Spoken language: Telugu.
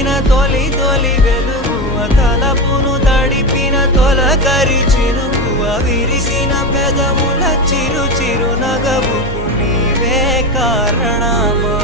చూపిన తొలి తొలి వెలుగువ తలపును తడిపిన తొలకరి చిరుకువ విరిసిన పెదముల చిరు చిరు నగవుకు నీవే కారణమా